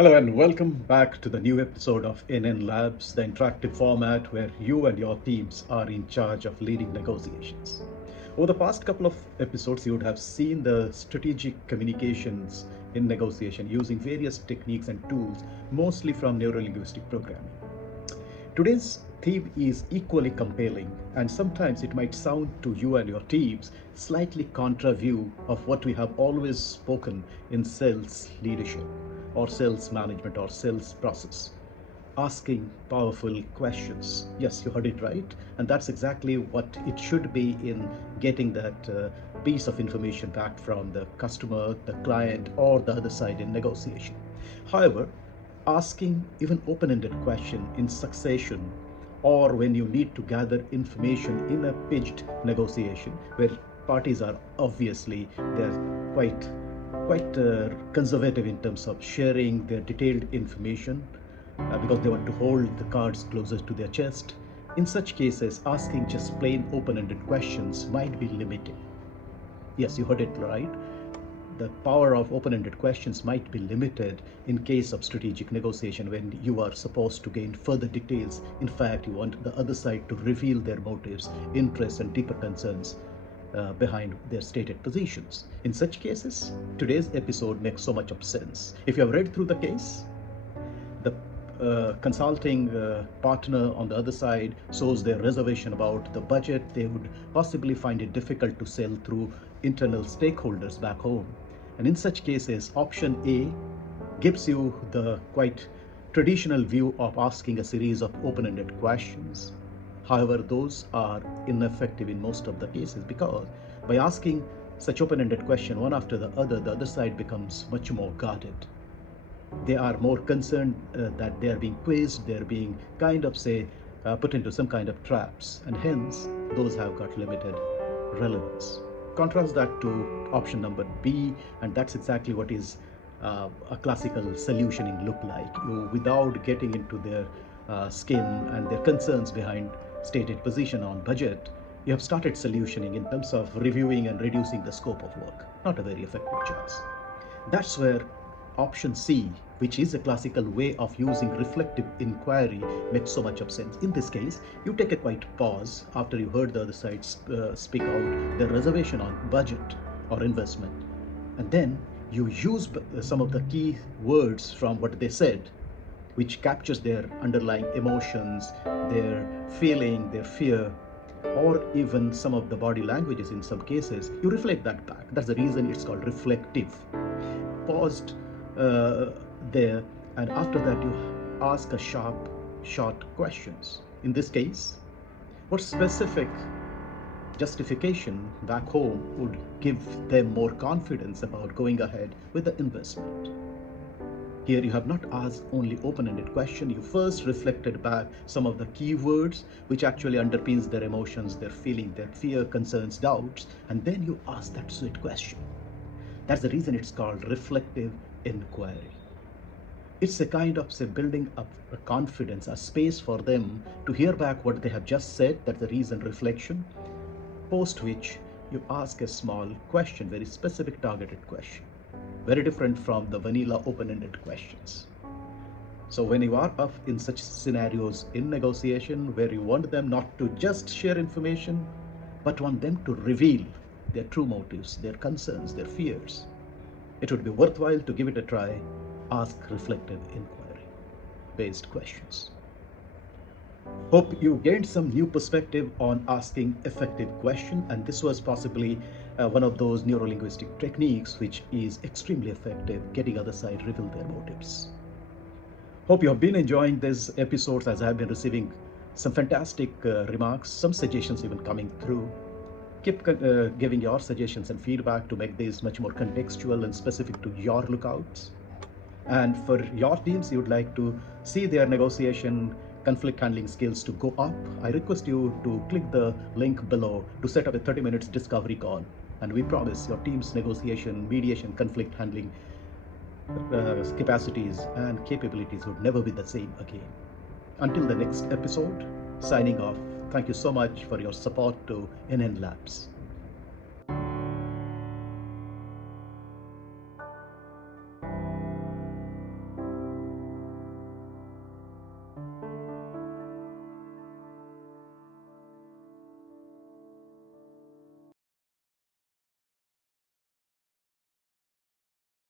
Hello and welcome back to the new episode of nnLABs, the interactive format where you and your teams are in charge of leading negotiations. Over the past couple of episodes, you would have seen the strategic communications in negotiation using various techniques and tools, mostly from neurolinguistic programming. Today's theme is equally compelling, and sometimes it might sound to you and your teams slightly contra view of what we have always spoken in sales leadership or sales management or sales process. Asking powerful questions. Yes, you heard it right. And that's exactly what it should be in getting that piece of information back from the customer, the client, or the other side in negotiation. However, asking even open-ended question in succession or when you need to gather information in a pitched negotiation where parties are obviously they're quite conservative in terms of sharing their detailed information because they want to hold the cards closer to their chest. In such cases, asking just plain open-ended questions might be limiting. Yes, you heard it right. The power of open-ended questions might be limited in case of strategic negotiation when you are supposed to gain further details. In fact, you want the other side to reveal their motives, interests, and deeper concerns behind their stated positions. In such cases, today's episode makes so much of sense. If you have read through the case, the consulting partner on the other side shows their reservation about the budget. They would possibly find it difficult to sell through internal stakeholders back home. And in such cases, option A gives you the quite traditional view of asking a series of open-ended questions. However, those are ineffective in most of the cases because by asking such open-ended question one after the other side becomes much more guarded. They are more concerned that they are being quizzed, they are being kind of put into some kind of traps, and hence those have got limited relevance. Contrast that to option number B, and that's exactly what is a classical solutioning look like. You, without getting into their skin and their concerns behind stated position on budget, you have started solutioning in terms of reviewing and reducing the scope of work. Not a very effective choice. That's where option C, which is a classical way of using reflective inquiry, makes so much of sense. In this case, you take a quiet pause after you heard the other side speak out their reservation on budget or investment, and then you use some of the key words from what they said, which captures their underlying emotions, their feeling, their fear, or even some of the body languages in some cases. You reflect that back. That's the reason it's called reflective. Paused there, and after that you ask a short questions. In this case, what specific justification back home would give them more confidence about going ahead with the investment? Here you have not asked only open-ended question, you first reflected back some of the keywords which actually underpins their emotions, their feeling, their fear, concerns, doubts, and then you ask that sweet question. That's the reason it's called reflective inquiry. It's a kind of building up a confidence, a space for them to hear back what they have just said. That's the reason reflection. Post which you ask a small question, very specific targeted question, very different from the vanilla open-ended questions. So when you are up in such scenarios in negotiation where you want them not to just share information, but want them to reveal their true motives, their concerns, their fears, it would be worthwhile to give it a try. Ask reflective inquiry based questions. Hope you gained some new perspective on asking effective question, and this was possibly one of those neurolinguistic techniques which is extremely effective getting other side reveal their motives. Hope you have been enjoying these episodes as I have been receiving some fantastic remarks, some suggestions even coming through. Keep giving your suggestions and feedback to make these much more contextual and specific to your lookouts. And for your teams, you'd like to see their negotiation conflict handling skills to go up, I request you to click the link below to set up a 30 minutes discovery call. And we promise your team's negotiation, mediation, conflict handling capacities and capabilities would never be the same again. Until the next episode, signing off. Thank you so much for your support to nnLABs.